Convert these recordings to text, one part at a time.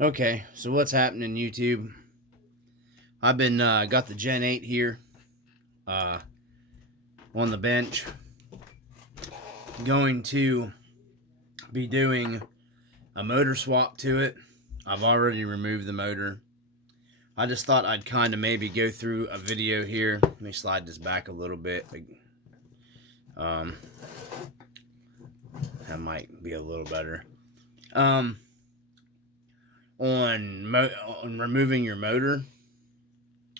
Okay, so what's happening, YouTube? I've been got the Gen 8 here uh, on the bench. Going to be doing a motor swap to it. I've already removed the motor. I just thought I'd kind of maybe go through a video here. Let me slide this back a little bit. Um, that might be a little better. On removing your motor,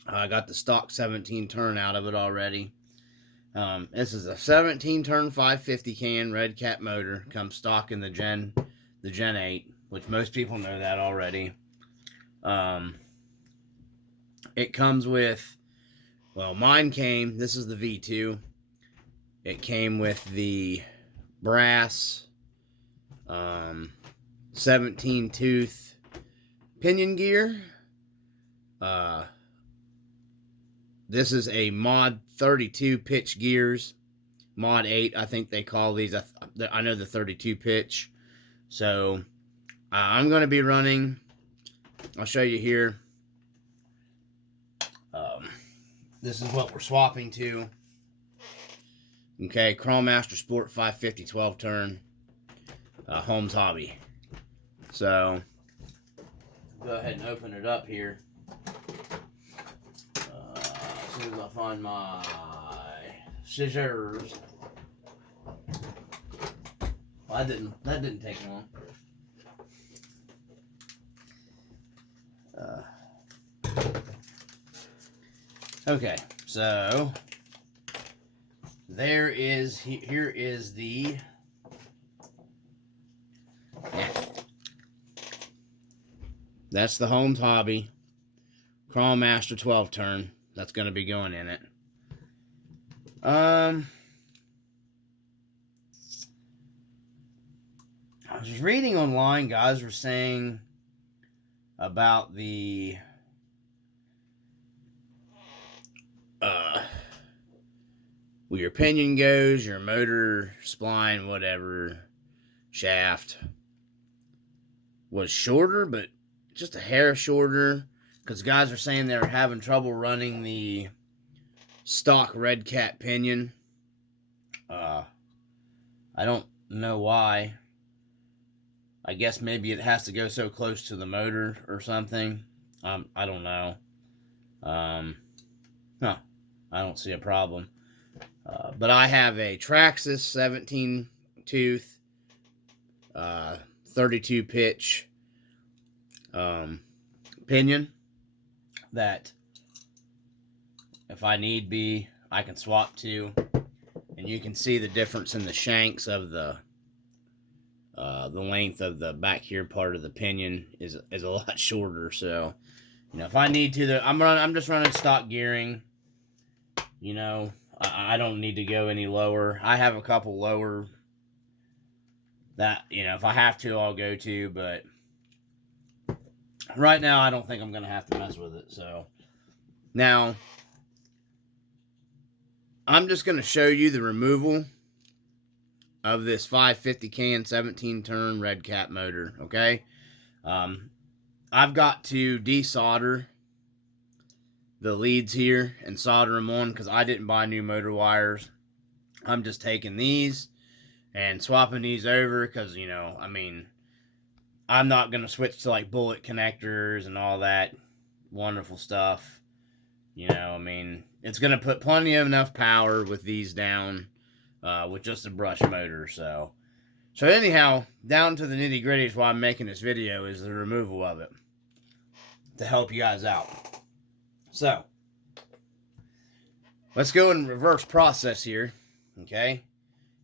I got the stock 17 turn out of it already. This is a 17 turn 550 can Redcat motor. Comes stock in the Gen 8, which most people know that already. It comes with, well, mine came, this is the V2. It came with the brass 17 tooth pinion gear. This is a mod 32 pitch gears. Mod 8, I think they call these. I know the 32 pitch. So I'm going to be running, I'll show you here. This is what we're swapping to. Okay, Crawl Master Sport 550 12 turn. Holmes Hobby. So go ahead and open it up here. As soon as I find my scissors. Well, that didn't take long. Okay, so here is the that's the Holmes Hobby Crawl Master 12 turn. That's going to be going in it. I was reading online, guys were saying about the where your pinion goes, your motor, spline, whatever, shaft was shorter, but just a hair shorter, because guys are saying they're having trouble running the stock Redcat pinion. I don't know why. I guess maybe it has to go so close to the motor or something. I don't know. No, I don't see a problem. But I have a Traxxas 17 tooth, 32 pitch pinion that, if I need be, I can swap to. And you can see the difference in the shanks of the length of the back here part of the pinion is a lot shorter. So, you know, if I need to, I'm just running stock gearing. You know, I don't need to go any lower. I have a couple lower that, you know, if I have to, I'll go to, but right now I don't think I'm going to have to mess with it. So now I'm just going to show you the removal of this 550 can 17 turn Redcat motor. Okay. I've got to desolder the leads here and solder them on because I didn't buy new motor wires. I'm just taking these and swapping these over because, you know, I mean, I'm not going to switch to like bullet connectors and all that wonderful stuff. You know, I mean, it's going to put plenty of enough power with these down with just a brush motor. So anyhow, down to the nitty gritty is why I'm making this video, is the removal of it to help you guys out. So let's go in reverse process here. Okay,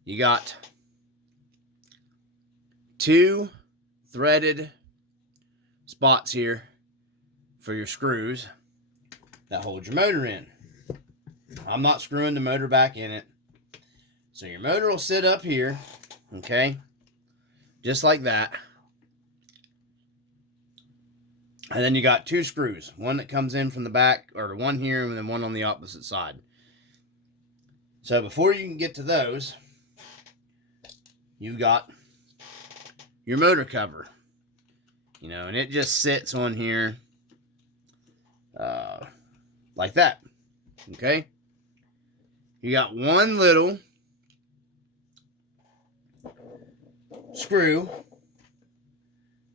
you got two threaded spots here for your screws that hold your motor in. I'm not screwing the motor back in it. So your motor will sit up here, okay, just like that. And then you got two screws, one that comes in from the back, or one here, and then one on the opposite side. So before you can get to those, you've got your motor cover. You know, and it just sits on here like that. Okay? You got one little screw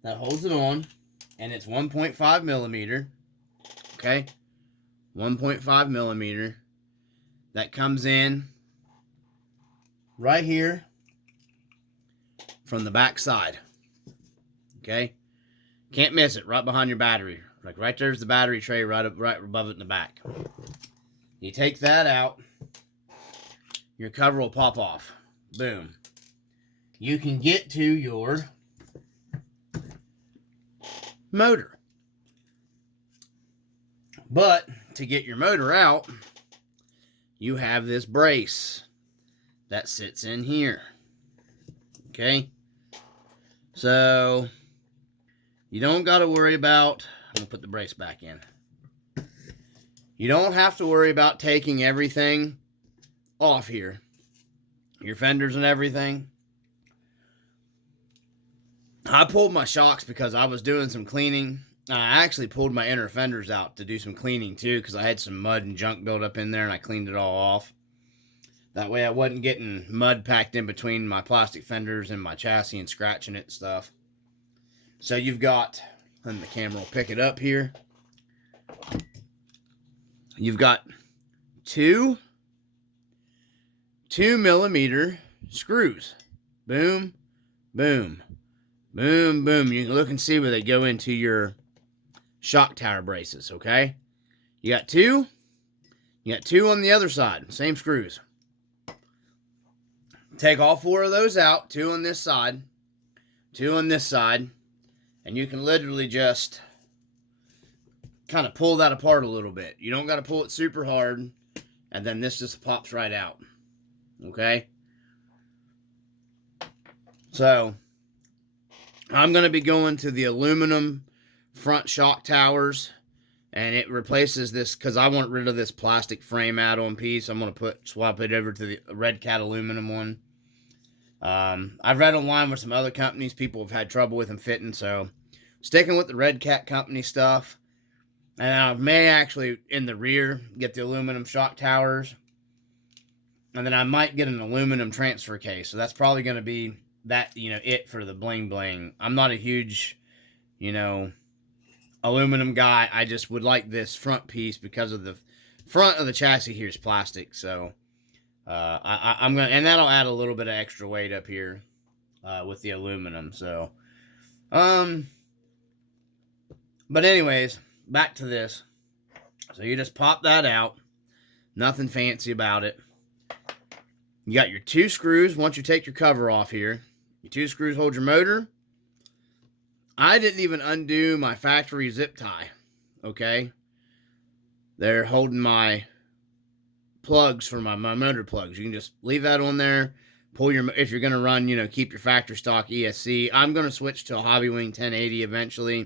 that holds it on, and it's 1.5 millimeter. Okay? 1.5 millimeter. That comes in right here from the back side. Okay? Can't miss it, right behind your battery. Like right there's the battery tray right above it in the back. You take that out, your cover will pop off. Boom. You can get to your motor. But to get your motor out, you have this brace that sits in here. Okay? So you don't got to worry about, I'm going to put the brace back in. You don't have to worry about taking everything off here. Your fenders and everything. I pulled my shocks because I was doing some cleaning. I actually pulled my inner fenders out to do some cleaning too, because I had some mud and junk built up in there and I cleaned it all off. That way I wasn't getting mud packed in between my plastic fenders and my chassis and scratching it and stuff. So you've got, and the camera will pick it up here. You've got two 2mm screws. Boom, boom, boom, boom. You can look and see where they go into your shock tower braces, okay? You got two. You got two on the other side. Same screws. Take all four of those out. Two on this side. Two on this side. And you can literally just kind of pull that apart a little bit. You don't got to pull it super hard. And then this just pops right out. Okay? So, I'm going to be going to the aluminum front shock towers. And it replaces this, because I want rid of this plastic frame add-on piece. I'm going to swap it over to the Redcat aluminum one. I've read online with some other companies. People have had trouble with them fitting. So, sticking with the Redcat company stuff. And I may actually, in the rear, get the aluminum shock towers. And then I might get an aluminum transfer case. So that's probably going to be that, it for the bling bling. I'm not a huge, aluminum guy. I just would like this front piece because of the front of the chassis here is plastic. So I'm going to, and that'll add a little bit of extra weight up here with the aluminum. So, but anyways, back to this. So you just pop that out. Nothing fancy about it. You got your two screws. Once you take your cover off here, your two screws hold your motor. I didn't even undo my factory zip tie. Okay? They're holding my plugs for my motor plugs. You can just leave that on there. Pull your, if you're going to run, keep your factory stock ESC. I'm going to switch to a Hobbywing 1080 eventually.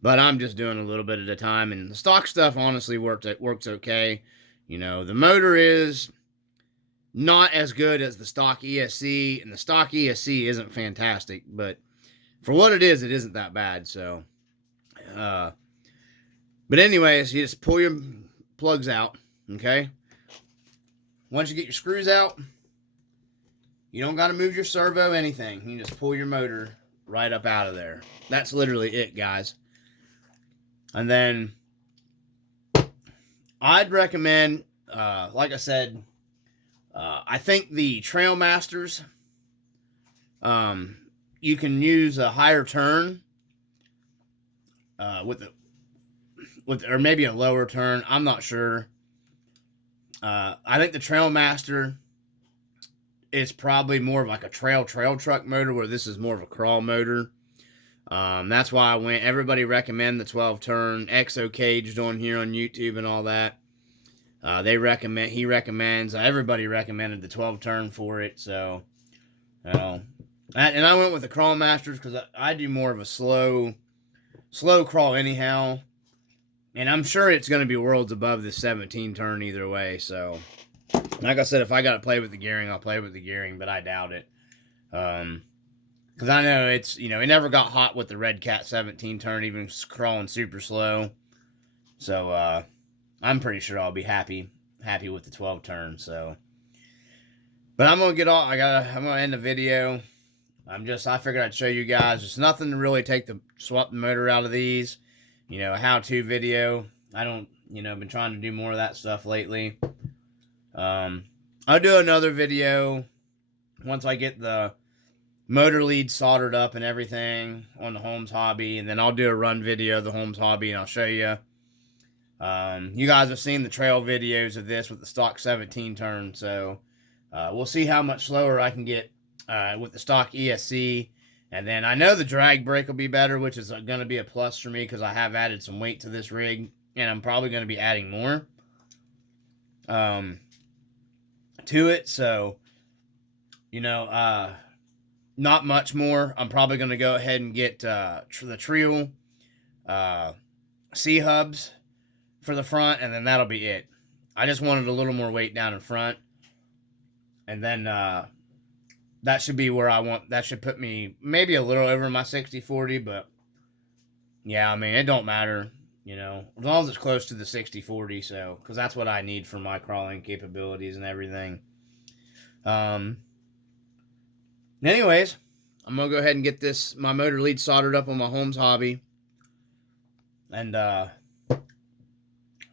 But I'm just doing a little bit at a time. And the stock stuff honestly works okay. The motor is not as good as the stock ESC. And the stock ESC isn't fantastic. But for what it isn't that bad. So, but anyways, you just pull your plugs out. Okay? Once you get your screws out, you don't got to move your servo, anything. You just pull your motor right up out of there. That's literally it, guys. And then I'd recommend, like I said, I think the Trailmasters, you can use a higher turn with or maybe a lower turn. I'm not sure. I think the Trailmaster is probably more of like a trail truck motor, where this is more of a crawl motor. That's why everybody recommend the 12 turn exo caged on here on YouTube and all that. Everybody recommended the 12 turn for it. So, and I went with the Crawl Masters because I do more of a slow crawl anyhow. And I'm sure it's going to be worlds above the 17 turn either way. So, like I said, if I got to play with the gearing, I'll play with the gearing, but I doubt it. Because Because I know it's, you know, it never got hot with the Redcat 17 turn, even crawling super slow. So I'm pretty sure I'll be happy with the 12 turn. So, but I'm gonna get off. I'm gonna end the video. I figured I'd show you guys. There's nothing to really swap the motor out of these. You know, a how-to video. I don't, you know, been trying to do more of that stuff lately. I'll do another video once I get the motor lead soldered up and everything on the Holmes Hobby, and then I'll do a run video of the Holmes Hobby, and I'll show you. You guys have seen the trail videos of this with the stock 17 turn, so we'll see how much slower I can get with the stock ESC. And then I know the drag brake will be better, which is going to be a plus for me because I have added some weight to this rig, and I'm probably going to be adding more to it. So, you know, not much more. I'm probably going to go ahead and get the Trio C-hubs for the front, and then that'll be it. I just wanted a little more weight down in front, and then that should be where I want. That should put me maybe a little over my 60/40, but yeah, I mean, it don't matter, you know, as long as it's close to the 60/40, so, because that's what I need for my crawling capabilities and everything. Anyways, I'm gonna go ahead and get my motor lead soldered up on my Holmes Hobby, and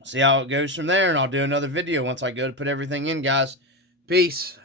see how it goes from there, and I'll do another video once I go to put everything in, guys. Peace.